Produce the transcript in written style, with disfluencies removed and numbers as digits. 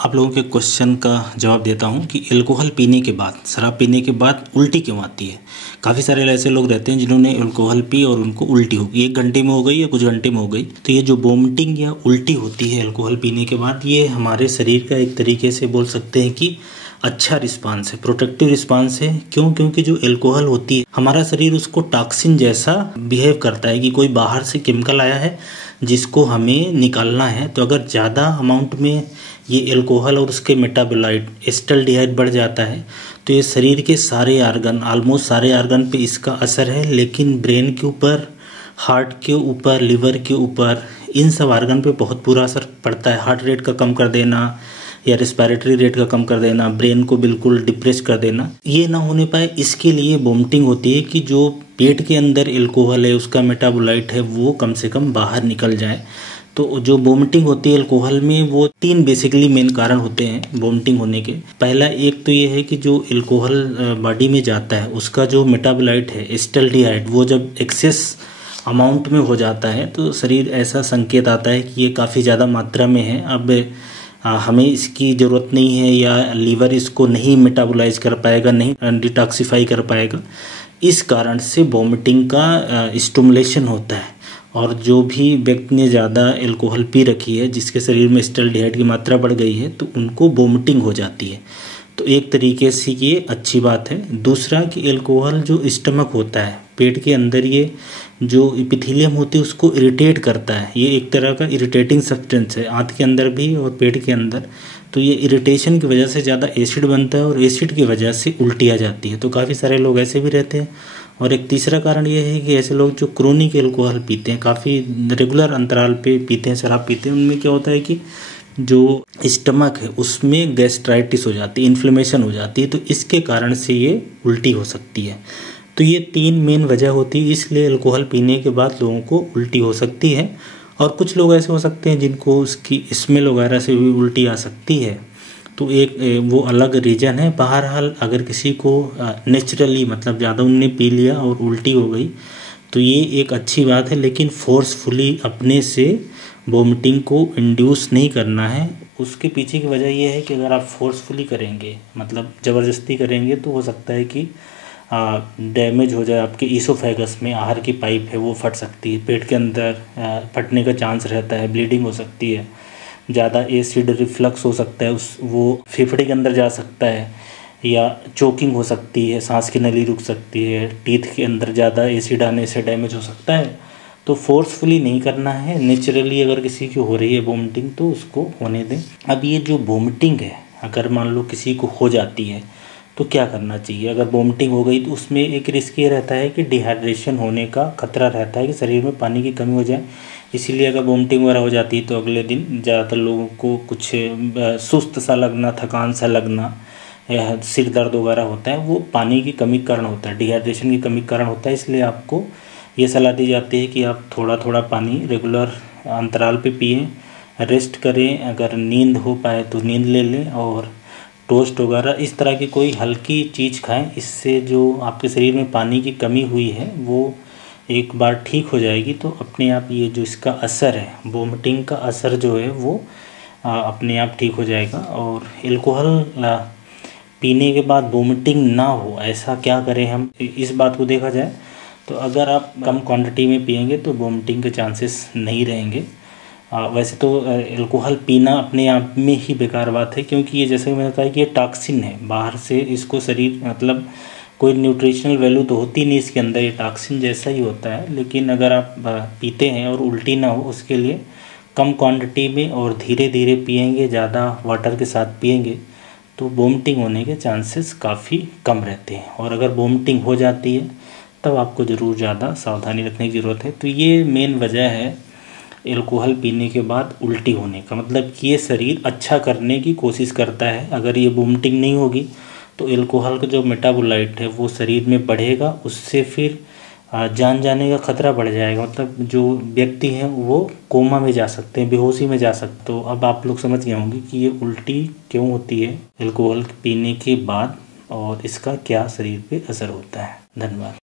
आप लोगों के क्वेश्चन का जवाब देता हूं कि अल्कोहल पीने के बाद, शराब पीने के बाद उल्टी क्यों आती है। काफ़ी सारे ऐसे लोग रहते हैं जिन्होंने अल्कोहल पी और उनको उल्टी हो गई, 1 घंटे में हो गई या कुछ घंटे में हो गई। तो ये जो वोमिटिंग या उल्टी होती है अल्कोहल पीने के बाद, ये हमारे शरीर का एक तरीके से बोल सकते हैं कि अच्छा रिस्पांस है, प्रोटेक्टिव रिस्पांस है। क्यों? क्योंकि जो अल्कोहल होती है हमारा शरीर उसको टॉक्सिन जैसा बिहेव करता है कि कोई बाहर से केमिकल आया है जिसको हमें निकालना है। तो अगर ज़्यादा अमाउंट में ये अल्कोहल और उसके मेटाबोलाइट एसिटाल्डिहाइड बढ़ जाता है तो ये शरीर के सारे ऑर्गन, ऑलमोस्ट सारे ऑर्गन पे इसका असर है। लेकिन ब्रेन के ऊपर, हार्ट के ऊपर, लिवर के ऊपर, इन सब ऑर्गन पे बहुत बुरा असर पड़ता है। हार्ट रेट का कम कर देना या रेस्पिरेटरी रेट का कम कर देना, ब्रेन को बिल्कुल डिप्रेस कर देना, ये ना होने पाए इसके लिए वोमिटिंग होती है कि जो पेट के अंदर अल्कोहल है उसका मेटाबोलाइट है वो कम से कम बाहर निकल जाए। तो जो वोमिटिंग होती है अल्कोहल में, वो 3 बेसिकली मेन कारण होते हैं वोमिटिंग होने के। पहला एक तो ये है कि जो अल्कोहल बॉडी में जाता है उसका जो मेटाबोलाइट है एसिटाल्डिहाइड, वो जब एक्सेस अमाउंट में हो जाता है तो शरीर ऐसा संकेत आता है कि ये काफ़ी ज़्यादा मात्रा में है, अब हमें इसकी ज़रूरत नहीं है, या लीवर इसको नहीं मेटाबोलाइज कर पाएगा, नहीं डिटॉक्सिफाई कर पाएगा। इस कारण से वोमिटिंग का स्टिमुलेशन होता है। और जो भी व्यक्ति ने ज़्यादा अल्कोहल पी रखी है, जिसके शरीर में एसिटाल्डिहाइड की मात्रा बढ़ गई है, तो उनको वोमिटिंग हो जाती है। तो एक तरीके से ये अच्छी बात है। दूसरा कि अल्कोहल जो स्टमक होता है, पेट के अंदर, ये जो एपिथेलियम होती है उसको इरिटेट करता है। ये एक तरह का इरिटेटिंग सब्सटेंस है, आंत के अंदर भी और पेट के अंदर। तो ये इरिटेशन की वजह से ज़्यादा एसिड बनता है और एसिड की वजह से उल्टी आ जाती है। तो काफ़ी सारे लोग ऐसे भी रहते हैं। और एक तीसरा कारण ये है कि ऐसे लोग जो क्रोनिक अल्कोहल पीते हैं, काफ़ी रेगुलर अंतराल पे पीते हैं, शराब पीते हैं, उनमें क्या होता है कि जो स्टमक है उसमें गैस्ट्राइटिस हो जाती है, इन्फ्लेमेशन हो जाती है। तो इसके कारण से ये उल्टी हो सकती है। तो ये 3 मेन वजह होती है, इसलिए अल्कोहल पीने के बाद लोगों को उल्टी हो सकती है। और कुछ लोग ऐसे हो सकते हैं जिनको उसकी स्मेल वगैरह से भी उल्टी आ सकती है। तो एक वो अलग रीज़न है। बहरहाल अगर किसी को नेचुरली, मतलब ज़्यादा उनने पी लिया और उल्टी हो गई तो ये एक अच्छी बात है, लेकिन फोर्सफुली अपने से वोमिटिंग को इंड्यूस नहीं करना है। उसके पीछे की वजह यह है कि अगर आप फोर्सफुली करेंगे, मतलब ज़बरदस्ती करेंगे, तो हो सकता है कि डैमेज हो जाए आपके ईसोफेगस में, आहार की पाइप है वो फट सकती है, पेट के अंदर फटने का चांस रहता है, ब्लीडिंग हो सकती है, ज़्यादा एसिड रिफ्लक्स हो सकता है, वो फेफड़े के अंदर जा सकता है, या चोकिंग हो सकती है, सांस की नली रुक सकती है, टीथ के अंदर ज़्यादा एसिड आने से डैमेज हो सकता है। तो फोर्सफुली नहीं करना है। नेचुरली अगर किसी की हो रही है वोमिटिंग तो उसको होने दें। अब ये जो वोमिटिंग है, अगर मान लो किसी को हो जाती है तो क्या करना चाहिए। अगर वोमिटिंग हो गई तो उसमें एक रिस्क ये रहता है कि डिहाइड्रेशन होने का खतरा रहता है, कि शरीर में पानी की कमी हो जाए। इसीलिए अगर वोमिटिंग वगैरह हो जाती है तो अगले दिन ज़्यादातर लोगों को कुछ सुस्त सा लगना, थकान सा लगना, या सिर दर्द वगैरह होता है, वो पानी की कमी के कारण होता है, डिहाइड्रेशन की कमी के कारण होता है। इसलिए आपको ये सलाह दी जाती है कि आप थोड़ा थोड़ा पानी रेगुलर अंतराल पे पिएं, रेस्ट करें, अगर नींद हो पाए तो नींद ले लें, और टोस्ट वगैरह इस तरह की कोई हल्की चीज़ खाएं। इससे जो आपके शरीर में पानी की कमी हुई है वो एक बार ठीक हो जाएगी। तो अपने आप ये जो इसका असर है, वोमिटिंग का असर जो है वो अपने आप ठीक हो जाएगा। और अल्कोहल पीने के बाद वोमिटिंग ना हो, ऐसा क्या करें हम, इस बात को देखा जाए तो अगर आप कम क्वांटिटी में पिएंगे तो वोमिटिंग के चांसेस नहीं रहेंगे। वैसे तो अल्कोहल पीना अपने आप में ही बेकार बात है, क्योंकि ये जैसे मैंने बताया कि ये टॉक्सिन है, बाहर से इसको शरीर, मतलब कोई न्यूट्रिशनल वैल्यू तो होती नहीं इसके अंदर, ये टॉक्सिन जैसा ही होता है। लेकिन अगर आप पीते हैं और उल्टी ना हो, उसके लिए कम क्वांटिटी में और धीरे धीरे पिएंगे, ज़्यादा वाटर के साथ पिएंगे, तो वोमिटिंग होने के चांसेस काफ़ी कम रहते हैं। और अगर वोमिटिंग हो जाती है तब आपको ज़रूर ज़्यादा सावधानी रखने की ज़रूरत है। तो ये मेन वजह है अल्कोहल पीने के बाद उल्टी होने का, मतलब कि ये शरीर अच्छा करने की कोशिश करता है। अगर ये वोमिटिंग नहीं होगी तो अल्कोहल का जो मेटाबोलाइट है वो शरीर में बढ़ेगा, उससे फिर जान जाने का खतरा बढ़ जाएगा। मतलब जो व्यक्ति हैं वो कोमा में जा सकते हैं, बेहोशी में जा सकते। तो अब आप लोग समझ गए होंगे कि ये उल्टी क्यों होती है अल्कोहल पीने के बाद, और इसका क्या शरीर पे असर होता है। धन्यवाद।